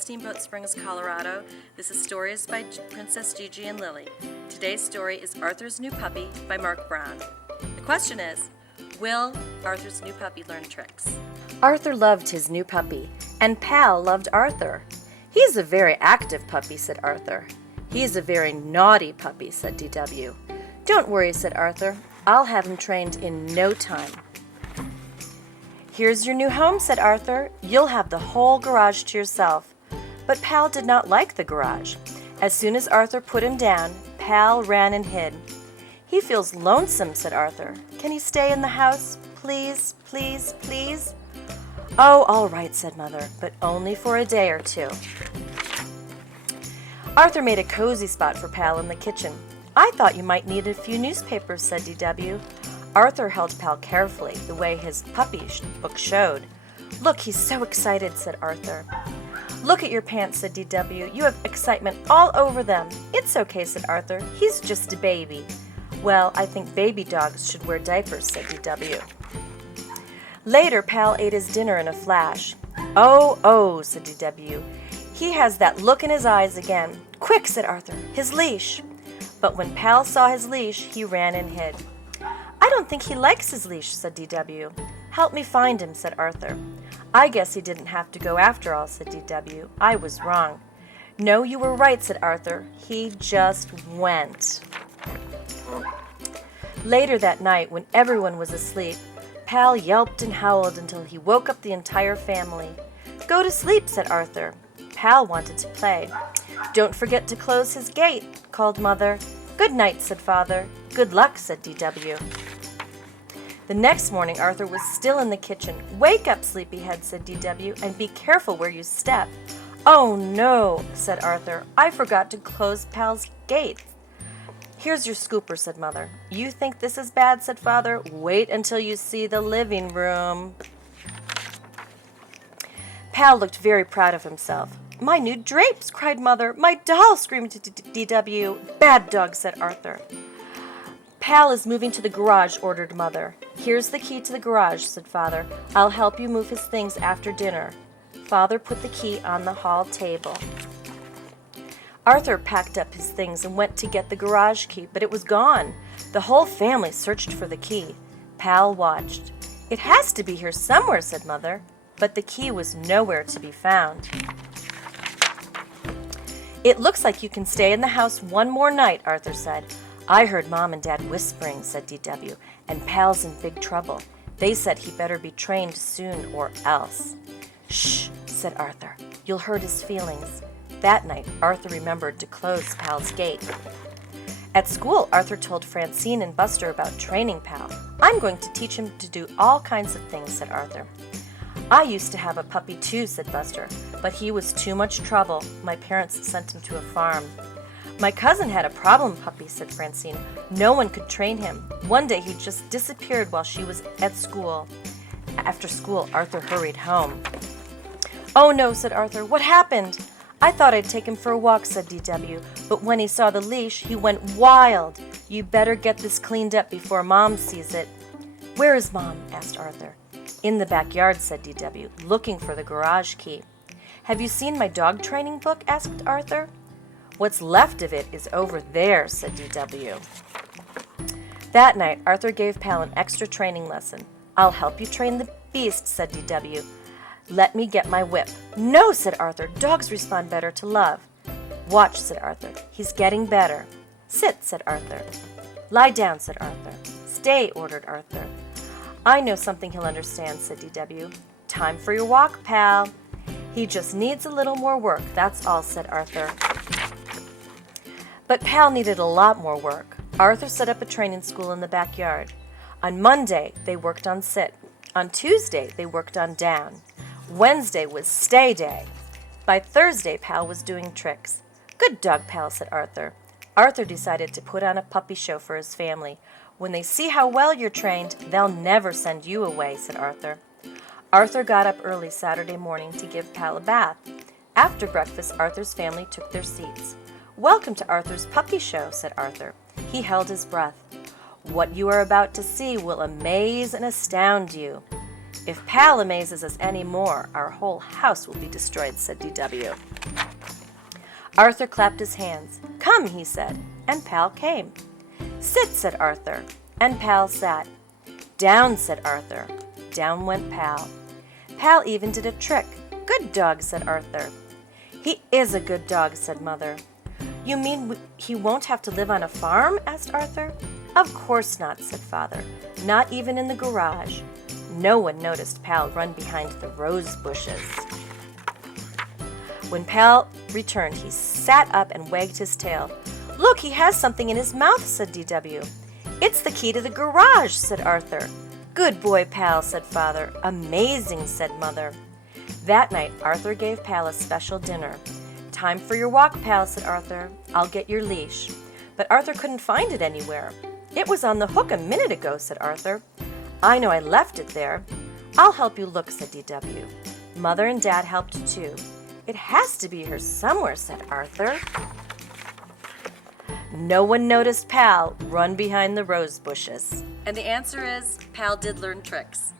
Steamboat Springs, Colorado. This is Stories by Princess Gigi and Lily. Today's story is Arthur's New Puppy by Marc Brown. The question is, will Arthur's new puppy learn tricks? Arthur loved his new puppy, and Pal loved Arthur. He's a very active puppy, said Arthur. He's a very naughty puppy, said DW. Don't worry, said Arthur. I'll have him trained in no time. Here's your new home, said Arthur. You'll have the whole garage to yourself. But Pal did not like the garage. As soon as Arthur put him down, Pal ran and hid. He feels lonesome, said Arthur. Can he stay in the house? Please, please, please? Oh, all right, said Mother, but only for a day or two. Arthur made a cozy spot for Pal in the kitchen. I thought you might need a few newspapers, said DW. Arthur held Pal carefully, the way his puppy book showed. Look, he's so excited, said Arthur. Look at your pants, said DW. You have excitement all over them. It's okay, said Arthur. He's just a baby. Well, I think baby dogs should wear diapers, said DW. Later, Pal ate his dinner in a flash. Oh, said DW. He has that look in his eyes again. Quick, said Arthur, his leash. But when Pal saw his leash, he ran and hid. I don't think he likes his leash, said DW. Help me find him, said Arthur. I guess he didn't have to go after all, said DW. I was wrong. No, you were right, said Arthur. He just went. Later that night, when everyone was asleep, Pal yelped and howled until he woke up the entire family. Go to sleep, said Arthur. Pal wanted to play. Don't forget to close his gate, called Mother. Good night, said Father. Good luck, said DW. The next morning, Arthur was still in the kitchen. Wake up, sleepyhead, said DW, and be careful where you step. Oh, no, said Arthur. I forgot to close Pal's gate. Here's your scooper, said Mother. You think this is bad, said Father. Wait until you see the living room. Pal looked very proud of himself. My new drapes, cried Mother. My doll, screamed DW. Bad dog, said Arthur. Pal is moving to the garage, ordered Mother. Here's the key to the garage, said Father. I'll help you move his things after dinner. Father put the key on the hall table. Arthur packed up his things and went to get the garage key, but it was gone. The whole family searched for the key. Pal watched. It has to be here somewhere, said Mother, but the key was nowhere to be found. It looks like you can stay in the house one more night, Arthur said. I heard Mom and Dad whispering, said DW, and Pal's in big trouble. They said he better be trained soon or else. Shh, said Arthur. You'll hurt his feelings. That night, Arthur remembered to close Pal's gate. At school, Arthur told Francine and Buster about training Pal. I'm going to teach him to do all kinds of things, said Arthur. I used to have a puppy too, said Buster, but he was too much trouble. My parents sent him to a farm. My cousin had a problem puppy, said Francine. No one could train him. One day he just disappeared while she was at school. After school, Arthur hurried home. Oh no, said Arthur. What happened? I thought I'd take him for a walk, said DW, but when he saw the leash, he went wild. You better get this cleaned up before Mom sees it. Where is Mom? Asked Arthur. In the backyard, said DW, looking for the garage key. Have you seen my dog training book? Asked Arthur. What's left of it is over there, said DW. That night, Arthur gave Pal an extra training lesson. I'll help you train the beast, said DW. Let me get my whip. No, said Arthur. Dogs respond better to love. Watch, said Arthur. He's getting better. Sit, said Arthur. Lie down, said Arthur. Stay, ordered Arthur. I know something he'll understand, said DW. Time for your walk, Pal. He just needs a little more work, that's all, said Arthur. But Pal needed a lot more work. Arthur set up a training school in the backyard. On Monday, they worked on sit. On Tuesday, they worked on down. Wednesday was stay day. By Thursday, Pal was doing tricks. Good dog, Pal, said Arthur. Arthur decided to put on a puppy show for his family. When they see how well you're trained, they'll never send you away, said Arthur. Arthur got up early Saturday morning to give Pal a bath. After breakfast, Arthur's family took their seats. Welcome to Arthur's puppy show, said Arthur. He held his breath. What you are about to see will amaze and astound you. If Pal amazes us any more, our whole house will be destroyed, said D.W. Arthur clapped his hands. Come, he said, and Pal came. Sit, said Arthur, and Pal sat. Down, said Arthur. Down went Pal. Pal even did a trick. Good dog, said Arthur. He is a good dog, said Mother. You mean he won't have to live on a farm? Asked Arthur. Of course not, said Father. Not even in the garage. No one noticed Pal run behind the rose bushes. When Pal returned, he sat up and wagged his tail. Look, he has something in his mouth, said D.W. It's the key to the garage, said Arthur. Good boy, Pal, said Father. Amazing, said Mother. That night, Arthur gave Pal a special dinner. Time for your walk, Pal, said Arthur. I'll get your leash. But Arthur couldn't find it anywhere. It was on the hook a minute ago, said Arthur. I know I left it there. I'll help you look, said D.W. Mother and Dad helped too. It has to be here somewhere, said Arthur. No one noticed Pal run behind the rose bushes. And the answer is, Pal did learn tricks.